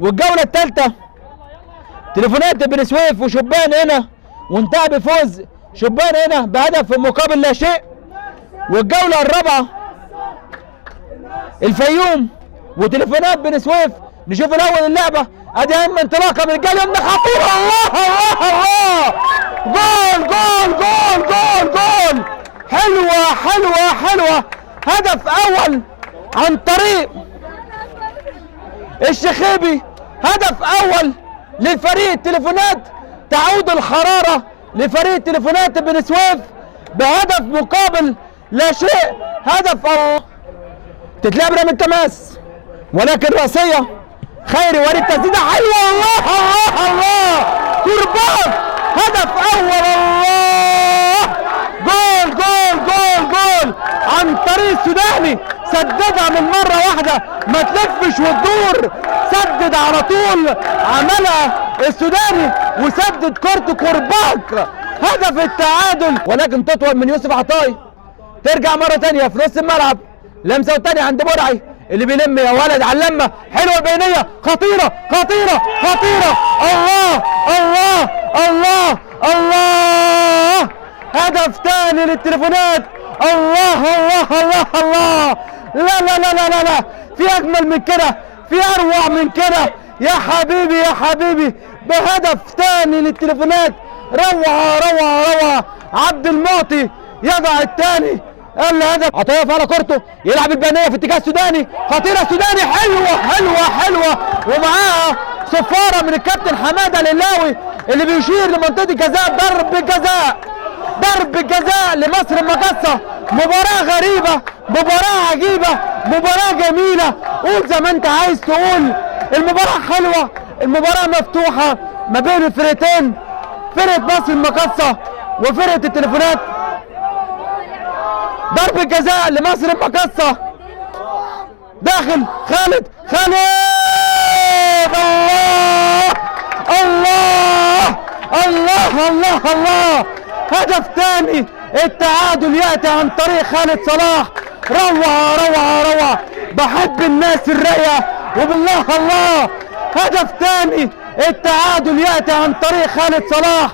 والجوله الثالثه تليفونات بن سويف وشبان هنا وانتهى بفوز شبان هنا بهدف مقابل لا شيء. والجوله الرابعه الفيوم وتليفونات بن سويف. نشوف الاول اللعبه ادي اهم انطلاقه من الجال يمنى خطيره. الله الله الله جول جول جول جول جول حلوه حلوه حلوه. هدف اول عن طريق الشخيبي، هدف اول للفريق التليفونات. تعود الحراره لفريق تليفونات بن سويف بهدف مقابل لا شيء. هدف الله تتلعب رمي التماس ولكن راسيه خيري وريد تسديده حلوه. الله الله الله كرباج هدف اول. الله جول جول جول جول عن طريق السوداني. سددها من مره واحده ما تلفش وتدور، سدد على طول عملها السوداني وسدد كورته كرباج. هدف التعادل ولكن تطول من يوسف عطاي. ترجع مره ثانيه في نص الملعب لمسه والثانيه عند برعي اللي بيلم يا ولد على اللمه حلوه البينيه خطيره خطيره خطيره. الله الله الله الله هدف ثاني للتليفونات. الله الله الله الله لا لا لا لا لا لا في اجمل من كده، في اروع من كده يا حبيبي يا حبيبي. بهدف ثاني للتليفونات. روعه روعه روعه. عبد المعطي يضع الثاني. قال هدف عطيه على كورته يلعب البينيه في اتجاه السوداني خطيره السوداني حلوه حلوه حلوه. ومعاها صفاره من الكابتن حماده للاوي اللي بيشير لمنطقه الجزاء. ضرب جزاء ضرب جزاء لمصر المقاصه. مباراه غريبه مباراه عجيبه مباراه جميله. قول زي ما انت عايز تقول. المباراه حلوه المباراه مفتوحه ما بين الفرقتين، فرقه مصر المقاصه وفرقه التليفونات. ضرب جزاء لمصر المقاصه داخل خالد الله الله الله الله. هدف ثاني التعادل ياتي عن طريق خالد صلاح. روعه روعه روعه. بحب الناس الرايقه وبالله الله. هدف ثاني التعادل ياتي عن طريق خالد صلاح.